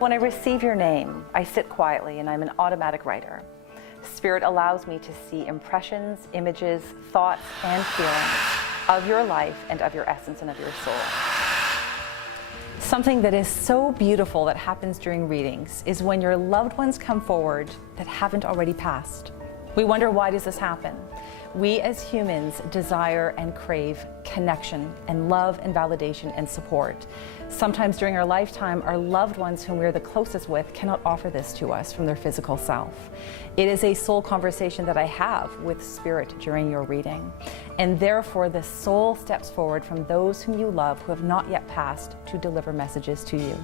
When I receive your name, I sit quietly and I'm an automatic writer. Spirit allows me to see impressions, images, thoughts, and feelings of your life and of your essence and of your soul. Something that is so beautiful that happens during readings is when your loved ones come forward that haven't already passed. We wonder, why does this happen? We as humans desire and crave connection and love and validation and support. Sometimes during our lifetime, our loved ones whom we're the closest with cannot offer this to us from their physical self. It is a soul conversation that I have with Spirit during your reading. And therefore, the soul steps forward from those whom you love who have not yet passed to deliver messages to you,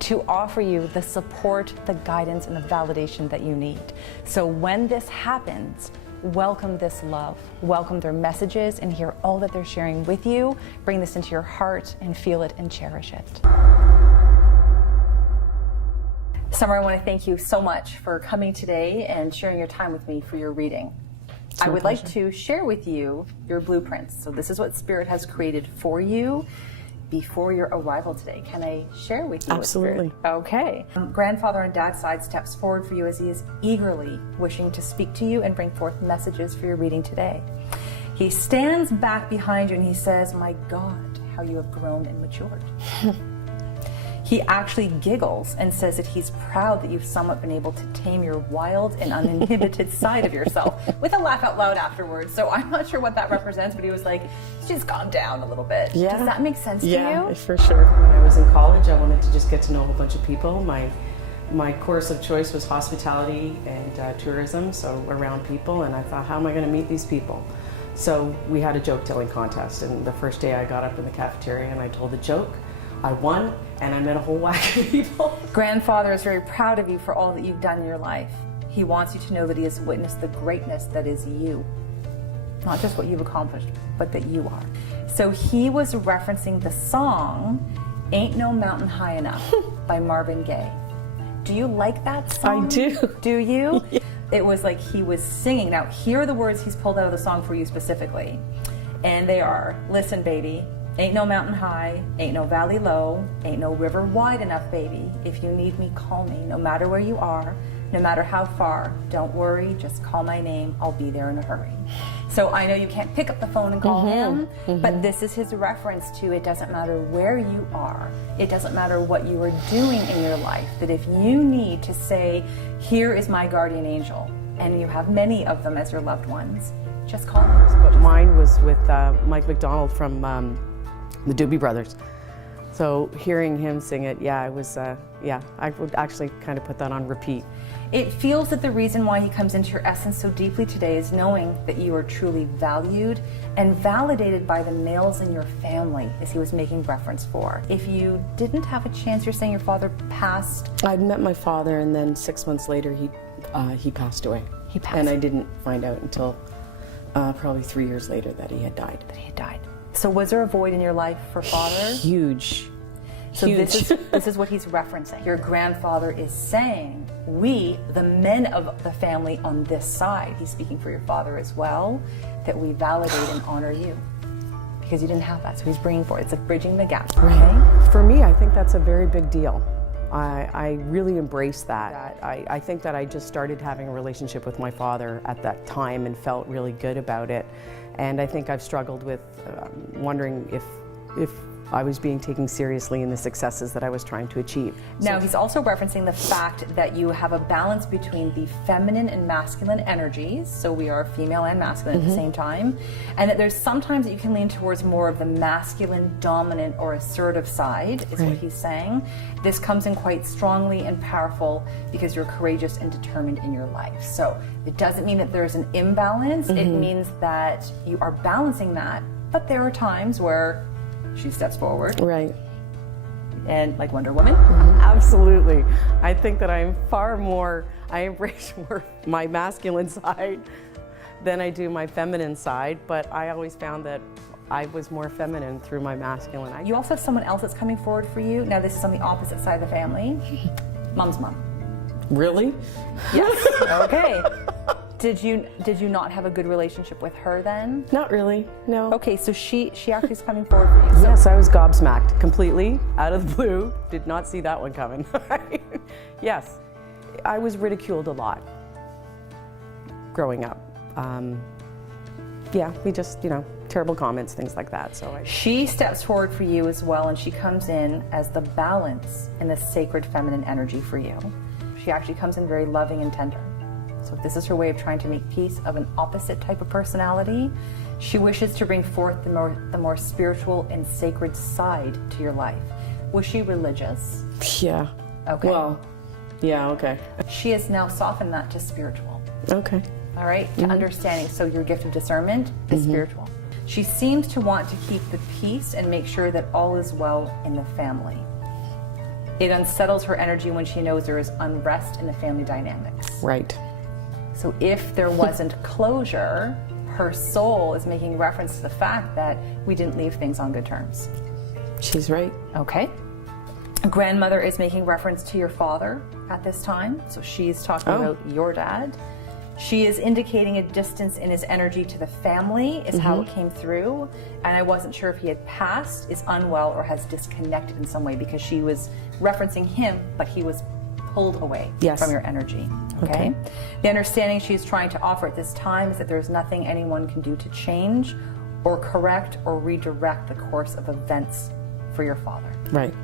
to offer you the support, the guidance, and the validation that you need. So when this happens, welcome this love, welcome their messages, and hear all that they're sharing with you. Bring this into your heart and feel it and cherish it. Summer, I want to thank you so much for coming today and sharing your time with me for your reading. I would like to share with you your blueprints. So this is what Spirit has created for you before your arrival today. Can I share with you? Absolutely. Okay. Grandfather on Dad's side steps forward for you as he is eagerly wishing to speak to you and bring forth messages for your reading today. He stands back behind you and he says, "My God, how you have grown and matured." He actually giggles and says that he's proud that you've somewhat been able to tame your wild and uninhibited side of yourself, with a laugh out loud afterwards. So I'm not sure what that represents, but he was like, she's gone down a little bit. Yeah. Does that make sense to you? Yeah, for sure. When I was in college, I wanted to just get to know a whole bunch of people. My course of choice was hospitality and tourism, so around people, and I thought, how am I going to meet these people? So we had a joke-telling contest, and the first day I got up in the cafeteria and I told a joke. I won, and I met a whole whack of people. Grandfather is very proud of you for all that you've done in your life. He wants you to know that he has witnessed the greatness that is you. Not just what you've accomplished, but that you are. So he was referencing the song, "Ain't No Mountain High Enough" by Marvin Gaye. Do you like that song? I do. Do you? Yeah. It was like he was singing. Now, here are the words he's pulled out of the song for you specifically. And they are, "Listen, baby. Ain't no mountain high, ain't no valley low, ain't no river wide enough, baby. If you need me, call me, no matter where you are, no matter how far. Don't worry, just call my name, I'll be there in a hurry." So I know you can't pick up the phone and call him, but this is his reference to, it doesn't matter where you are, it doesn't matter what you are doing in your life, that if you need to say, here is my guardian angel, and you have many of them as your loved ones, just call him. Mine was with Mike McDonald from the Doobie Brothers. So hearing him sing it, I would actually kind of put that on repeat. It feels that the reason why he comes into your essence so deeply today is knowing that you are truly valued and validated by the males in your family, as he was making reference for. If you didn't have a chance, you're saying your father passed? I'd met my father, and then 6 months later he passed away. He passed. And I didn't find out until probably 3 years later that he had died. So was there a void in your life for father? Huge. So Huge. this is what he's referencing. Your grandfather is saying, we, the men of the family on this side, he's speaking for your father as well, that we validate and honor you. Because you didn't have that, so he's bringing forward. It's like bridging the gap, okay? For me, I think that's a very big deal. I really embrace that. I think that I just started having a relationship with my father at that time and felt really good about it. And I think I've struggled with wondering if I was being taken seriously in the successes that I was trying to achieve. Now, he's also referencing the fact that you have a balance between the feminine and masculine energies, so we are female and masculine at the same time, and that there's sometimes that you can lean towards more of the masculine, dominant, or assertive side, is what he's saying. This comes in quite strongly and powerful because you're courageous and determined in your life. So it doesn't mean that there's an imbalance, it means that you are balancing that, but there are times where she steps forward. Right. And like Wonder Woman? Absolutely. I think that I embrace more my masculine side than I do my feminine side, but I always found that I was more feminine through my masculine. You also have someone else that's coming forward for you. Now this is on the opposite side of the family. Mom's mom. Really? Yes. Okay. Did you not have a good relationship with her then? Not really, no. Okay, so she actually is coming forward for you. So Yes, I was gobsmacked completely out of the blue. Did not see that one coming. Yes, I was ridiculed a lot growing up. Yeah, we just, terrible comments, things like that. So she steps forward for you as well, and she comes in as the balance in the sacred feminine energy for you. She actually comes in very loving and tender. So this is her way of trying to make peace of an opposite type of personality. She wishes to bring forth the more spiritual and sacred side to your life. Was she religious? Yeah. Okay. Well, yeah, okay. She has now softened that to spiritual. Okay. All right, to understanding. So your gift of discernment is spiritual. She seems to want to keep the peace and make sure that all is well in the family. It unsettles her energy when she knows there is unrest in the family dynamics. Right. So if there wasn't closure, her soul is making reference to the fact that we didn't leave things on good terms. She's right. Okay. Grandmother is making reference to your father at this time. So she's talking about your dad. She is indicating a distance in his energy to the family is how it came through. And I wasn't sure if he had passed, is unwell, or has disconnected in some way, because she was referencing him, but he was pulled away from your energy. Okay? The understanding she's trying to offer at this time is that there's nothing anyone can do to change or correct or redirect the course of events for your father. Right.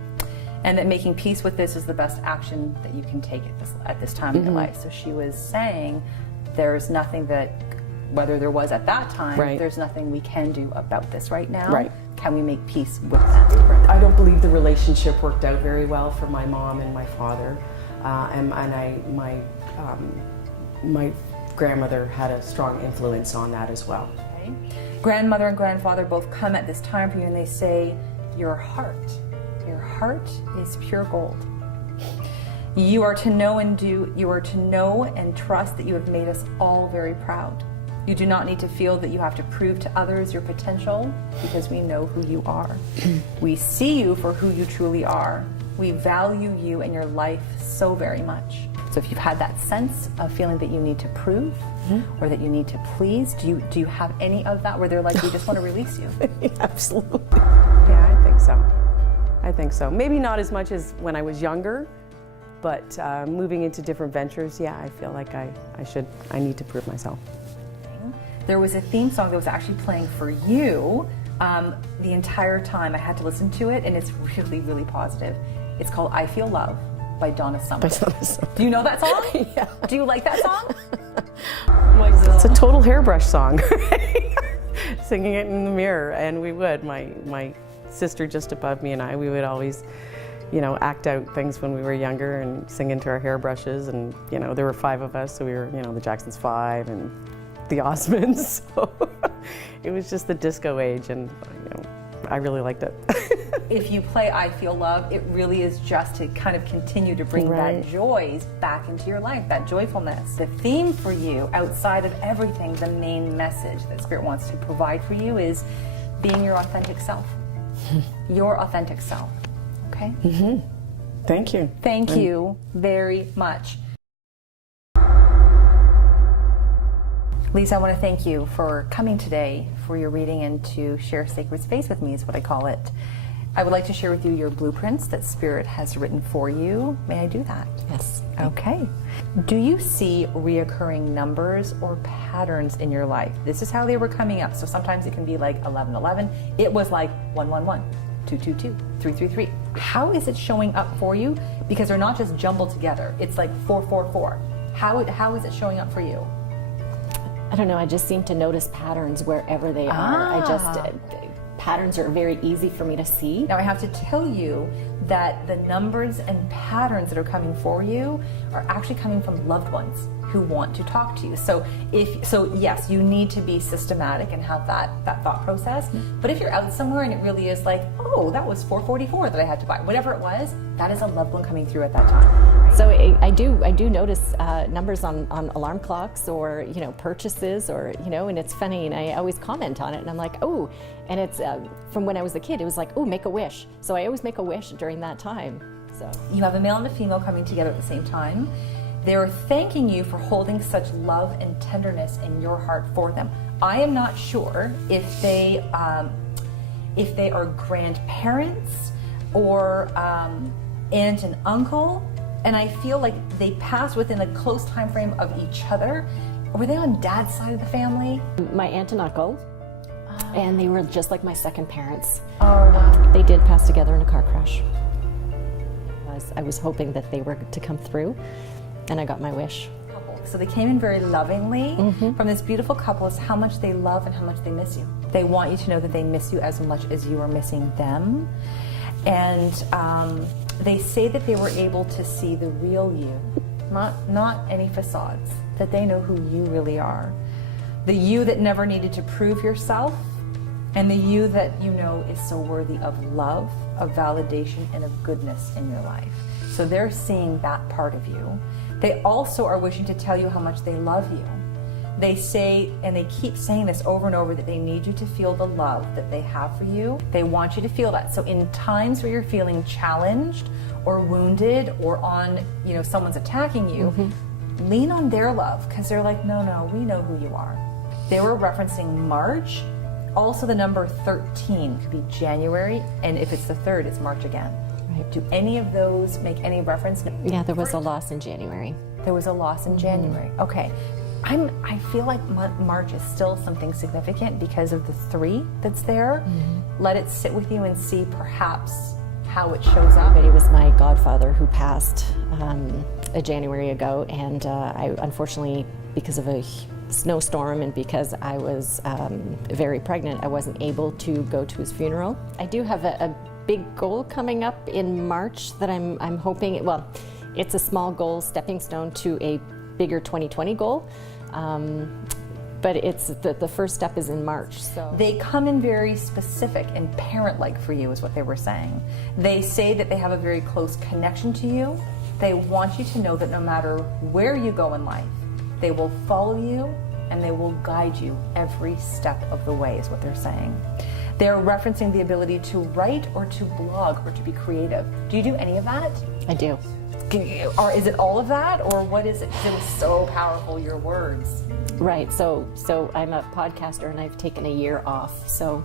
And that making peace with this is the best action that you can take at this time in your life. So she was saying there's nothing that, whether there was at that time, there's nothing we can do about this right now. Right. Can we make peace with that? Right. I don't believe the relationship worked out very well for my mom and my father. My grandmother had a strong influence on that as well. Okay. Grandmother and grandfather both come at this time for you, and they say, your heart is pure gold. You are to know and trust that you have made us all very proud. You do not need to feel that you have to prove to others your potential, because we know who you are. We see you for who you truly are. We value you and your life so very much. So if you've had that sense of feeling that you need to prove or that you need to please, do you have any of that where they're like, we just want to release you? Absolutely. Yeah, I think so. Maybe not as much as when I was younger, but moving into different ventures, yeah, I feel like I need to prove myself. There was a theme song that was actually playing for you the entire time. I had to listen to it, and it's really, really positive. It's called I Feel Love by Donna Summer. Do you know that song? Yeah. Do you like that song? It's a total hairbrush song. Singing it in the mirror, and we would. My sister just above me and we would always, act out things when we were younger and sing into our hairbrushes. And there were 5 of us, so we were, the Jacksons 5 and the Osmonds. So it was just the disco age, and I really liked it. If you play I Feel Love, it really is just to kind of continue to bring that joy back into your life, that joyfulness. The theme for you, outside of everything, the main message that Spirit wants to provide for you is being your authentic self. Your authentic self. Okay? Thank you. Thank you very much. Lisa, I want to thank you for coming today for your reading and to share sacred space with me, is what I call it. I would like to share with you your blueprints that Spirit has written for you. May I do that? Yes. Okay. Do you see reoccurring numbers or patterns in your life? This is how they were coming up. So sometimes it can be like 1111. It was like 111, 222, 333. How is it showing up for you? Because they're not just jumbled together. It's like 444. How is it showing up for you? I don't know, I just seem to notice patterns wherever they are. Patterns are very easy for me to see. Now I have to tell you that the numbers and patterns that are coming for you are actually coming from loved ones who want to talk to you. So yes, you need to be systematic and have that thought process. But if you're out somewhere and it really is like, oh, that was 444 that I had to buy, whatever it was, that is a loved one coming through at that time. Right? So I do notice numbers on alarm clocks or purchases or and it's funny, and I always comment on it, and I'm like, oh, and it's from when I was a kid, it was like, oh, make a wish. So I always make a wish during that time. So you have a male and a female coming together at the same time. They're thanking you for holding such love and tenderness in your heart for them. I am not sure if they are grandparents or aunt and uncle, and I feel like they passed within a close time frame of each other. Were they on dad's side of the family? My aunt and uncle, and they were just like my second parents. Oh, wow. They did pass together in a car crash. I was hoping that they were to come through, and I got my wish. So they came in very lovingly from this beautiful couple as how much they love and how much they miss you. They want you to know that they miss you as much as you are missing them. And they say that they were able to see the real you, not any facades, that they know who you really are. The you that never needed to prove yourself, and the you that you know is so worthy of love, of validation, and of goodness in your life. So they're seeing that part of you. They also are wishing to tell you how much they love you. They say, and they keep saying this over and over, that they need you to feel the love that they have for you. They want you to feel that. So in times where you're feeling challenged or wounded or on, someone's attacking you, lean on their love, because they're like, no, we know who you are. They were referencing March. Also, the number 13 could be January, and if it's the 3rd, it's March again. Right. Do any of those make any reference? Yeah, there was a loss in January. There was a loss in January. Okay. I feel like March is still something significant because of the 3 that's there. Let it sit with you and see perhaps how it shows up. But it was my godfather who passed a January ago, and I unfortunately, because of a snowstorm and because I was very pregnant, I wasn't able to go to his funeral. I do have a big goal coming up in March that I'm hoping, well, it's a small goal, stepping stone to a bigger 2020 goal. But it's the first step is in March. So they come in very specific and parent-like for you is what they were saying. They say that they have a very close connection to you. They want you to know that no matter where you go in life, they will follow you and they will guide you every step of the way is what they're saying. They're referencing the ability to write or to blog or to be creative. Do you do any of that? I do. Or is it all of that, or what is it? 'Cause it was so powerful, your words. Right, so I'm a podcaster and I've taken a year off, so.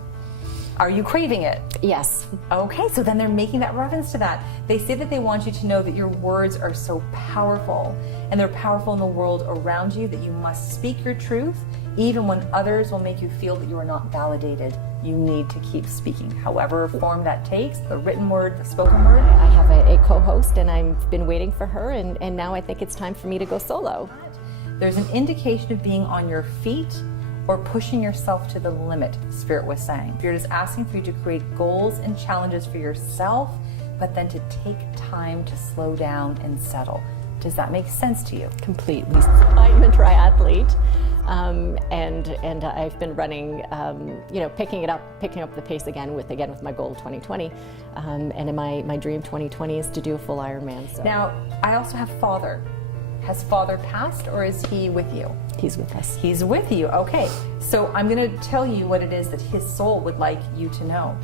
Are you craving it? Yes. Okay, so then they're making that reference to that. They say that they want you to know that your words are so powerful, and they're powerful in the world around you, that you must speak your truth, even when others will make you feel that you are not validated. You need to keep speaking, however form that takes, the written word, the spoken word. I have a co-host and I've been waiting for her, and now I think it's time for me to go solo. There's an indication of being on your feet or pushing yourself to the limit, Spirit was saying. Spirit is asking for you to create goals and challenges for yourself, but then to take time to slow down and settle. Does that make sense to you? Completely. I'm a triathlete, and I've been running, picking up the pace again with my goal 2020, and in my dream 2020 is to do a full Ironman. So. Now, I also have Father. Has Father passed, or is he with you? He's with us. He's with you, okay. So I'm going to tell you what it is that his soul would like you to know.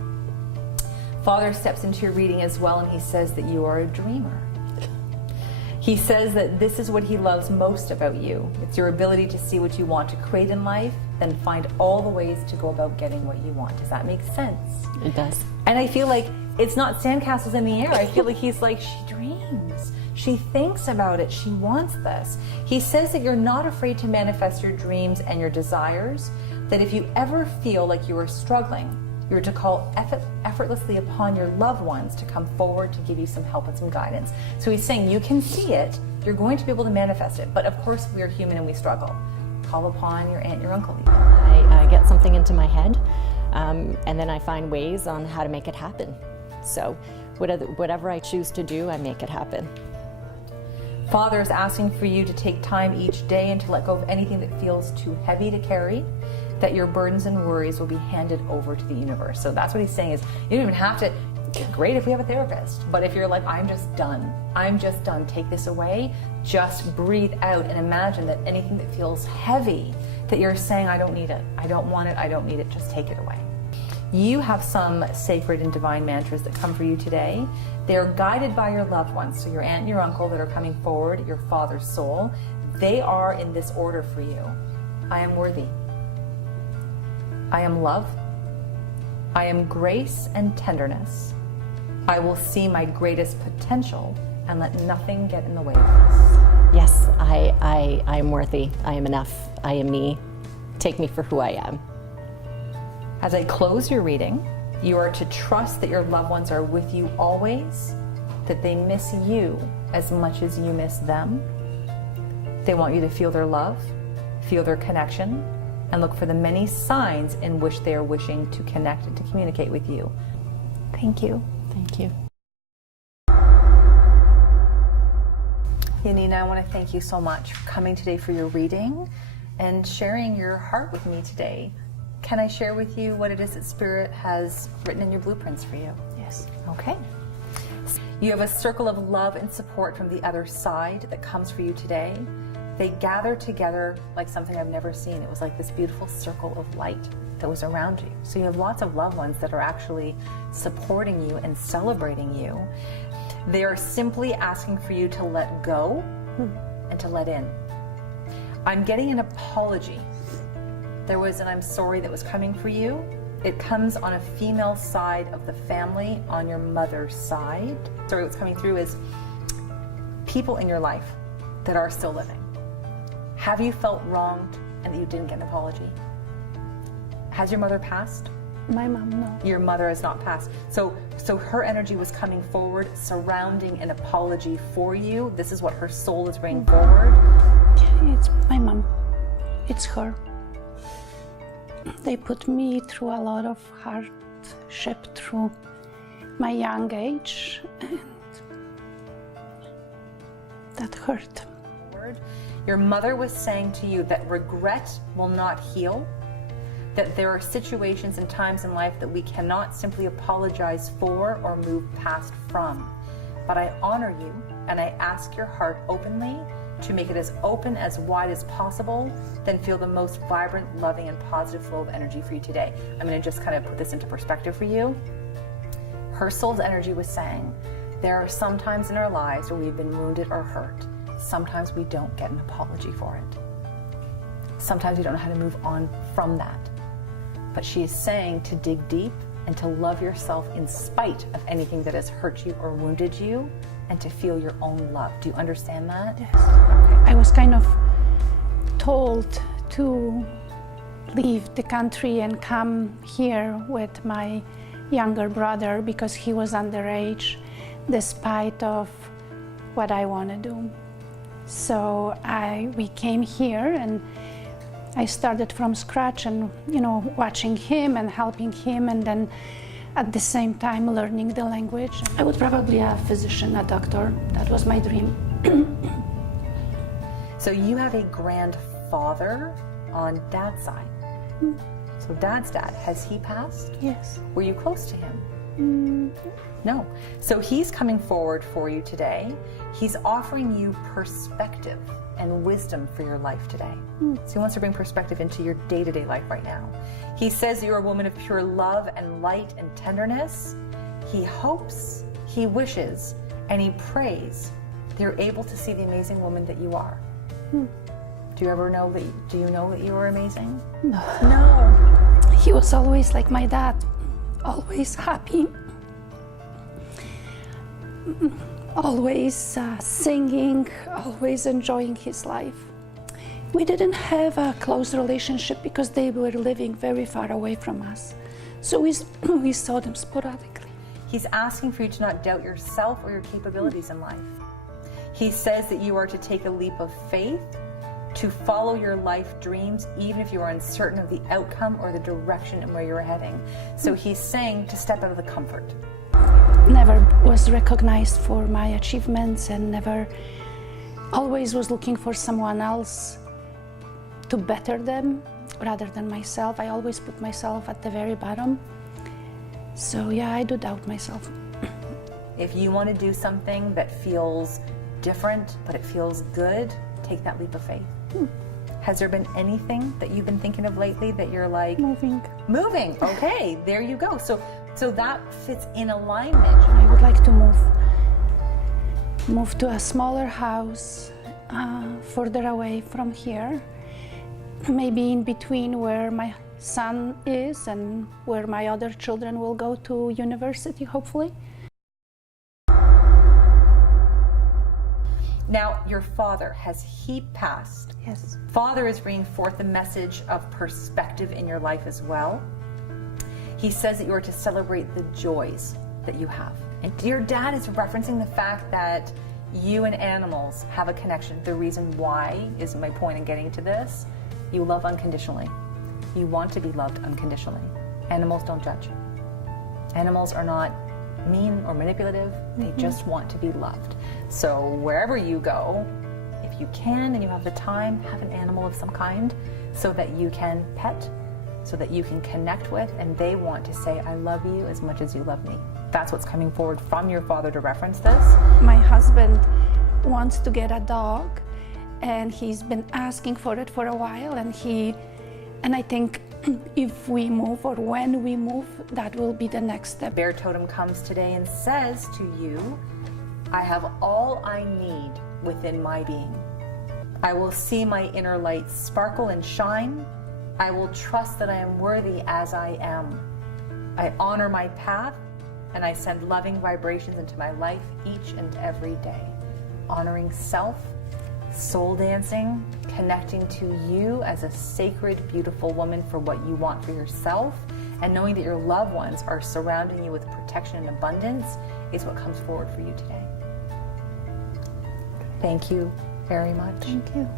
Father steps into your reading as well, and he says that you are a dreamer. He says that this is what he loves most about you. It's your ability to see what you want to create in life, then find all the ways to go about getting what you want. Does that make sense? It does. And I feel like it's not sandcastles in the air. I feel like he's like, she dreams. She thinks about it. She wants this. He says that you're not afraid to manifest your dreams and your desires, that if you ever feel like you are struggling, you're to call effortlessly upon your loved ones to come forward to give you some help and some guidance. So he's saying you can see it, you're going to be able to manifest it, but of course we are human and we struggle. Call upon your aunt, your uncle. I get something into my head, and then I find ways on how to make it happen. So whatever I choose to do, I make it happen. Father is asking for you to take time each day and to let go of anything that feels too heavy to carry, that your burdens and worries will be handed over to the universe. So that's what he's saying is, you don't even have to, it's great if we have a therapist, but if you're like, I'm just done, take this away, just breathe out and imagine that anything that feels heavy, that you're saying, I don't need it, I don't want it, I don't need it, just take it away. You have some sacred and divine mantras that come for you today. They're guided by your loved ones, so your aunt and your uncle that are coming forward, your father's soul. They are in this order for you. I am worthy. I am love. I am grace and tenderness. I will see my greatest potential and let nothing get in the way of this. Yes, I am worthy. I am enough. I am me. Take me for who I am. As I close your reading, you are to trust that your loved ones are with you always, that they miss you as much as you miss them. They want you to feel their love, feel their connection, and look for the many signs in which they are wishing to connect and to communicate with you. Thank you. Thank you. Janina, I want to thank you so much for coming today for your reading and sharing your heart with me today. Can I share with you what it is that Spirit has written in your blueprints for you? Yes. Okay. You have a circle of love and support from the other side that comes for you today. They gather together like something I've never seen. It was like this beautiful circle of light that was around you. So you have lots of loved ones that are actually supporting you and celebrating you. They are simply asking for you to let go and to let in. I'm getting an apology. There was an I'm sorry that was coming for you. It comes on a female side of the family, on your mother's side. Sorry, what's coming through is people in your life that are still living. Have you felt wronged and that you didn't get an apology? Has your mother passed? My mom, no. Your mother has not passed. So her energy was coming forward, surrounding an apology for you. This is what her soul is bringing forward. It's my mom. It's her. They put me through a lot of hardship through my young age, and that hurt. Your mother was saying to you that regret will not heal, that there are situations and times in life that we cannot simply apologize for or move past from. But I honor you and I ask your heart openly to make it as open, as wide as possible, then feel the most vibrant, loving, and positive flow of energy for you today. I'm going to just kind of put this into perspective for you. Her soul's energy was saying, there are some times in our lives where we've been wounded or hurt. Sometimes we don't get an apology for it. Sometimes we don't know how to move on from that. But she is saying to dig deep and to love yourself in spite of anything that has hurt you or wounded you, and to feel your own love. Do you understand that? Yes. I was kind of told to leave the country and come here with my younger brother because he was underage, despite of what I want to do. So we came here and I started from scratch and, watching him and helping him, and then at the same time learning the language. I would probably a physician, a doctor. That was my dream. So you have a grandfather on dad's side. So dad's dad, has he passed? Yes. Were you close to him? No. So he's coming forward for you today. He's offering you perspective and wisdom for your life today. So he wants to bring perspective into your day-to-day life right now. He says you're a woman of pure love and light and tenderness. He hopes, he wishes, and he prays that you're able to see the amazing woman that you are. Do you know that you are amazing? No. No. He was always like my dad, always happy, always singing, always enjoying his life. We didn't have a close relationship because they were living very far away from us. So we saw them sporadically. He's asking for you to not doubt yourself or your capabilities in life. He says that you are to take a leap of faith, to follow your life dreams, even if you are uncertain of the outcome or the direction and where you're heading. So he's saying to step out of the comfort. Never was recognized for my achievements and always was looking for someone else to better them rather than myself. I always put myself at the very bottom. So yeah, I do doubt myself. If you want to do something that feels different, but it feels good, take that leap of faith. Has there been anything that you've been thinking of lately that you're like, Moving. moving? Okay, there you go. So that fits in alignment. I would like to move to a smaller house further away from here, maybe in between where my son is and where my other children will go to university, hopefully. Now, your father, has he passed? Yes. Father is bringing forth a message of perspective in your life as well. He says that you are to celebrate the joys that you have. And your dad is referencing the fact that you and animals have a connection. The reason why is my point in getting to this. You love unconditionally. You want to be loved unconditionally. Animals don't judge. Animals are not mean or manipulative. They just want to be loved. So wherever you go, if you can and you have the time, have an animal of some kind so that you can pet, so that you can connect with, and they want to say, I love you as much as you love me. That's what's coming forward from your father to reference this. My husband wants to get a dog, and he's been asking for it for a while, and I think if we move or when we move, that will be the next step. Bear Totem comes today and says to you, I have all I need within my being. I will see my inner light sparkle and shine. I will trust that I am worthy as I am. I honor my path, and I send loving vibrations into my life each and every day. Honoring self, soul dancing, connecting to you as a sacred, beautiful woman for what you want for yourself, and knowing that your loved ones are surrounding you with protection and abundance is what comes forward for you today. Thank you very much. Thank you.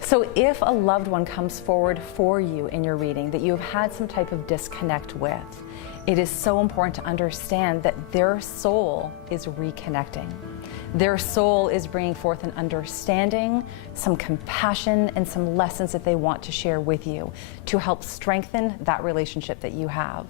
So if a loved one comes forward for you in your reading that you have had some type of disconnect with, it is so important to understand that their soul is reconnecting. Their soul is bringing forth an understanding, some compassion, and some lessons that they want to share with you to help strengthen that relationship that you have.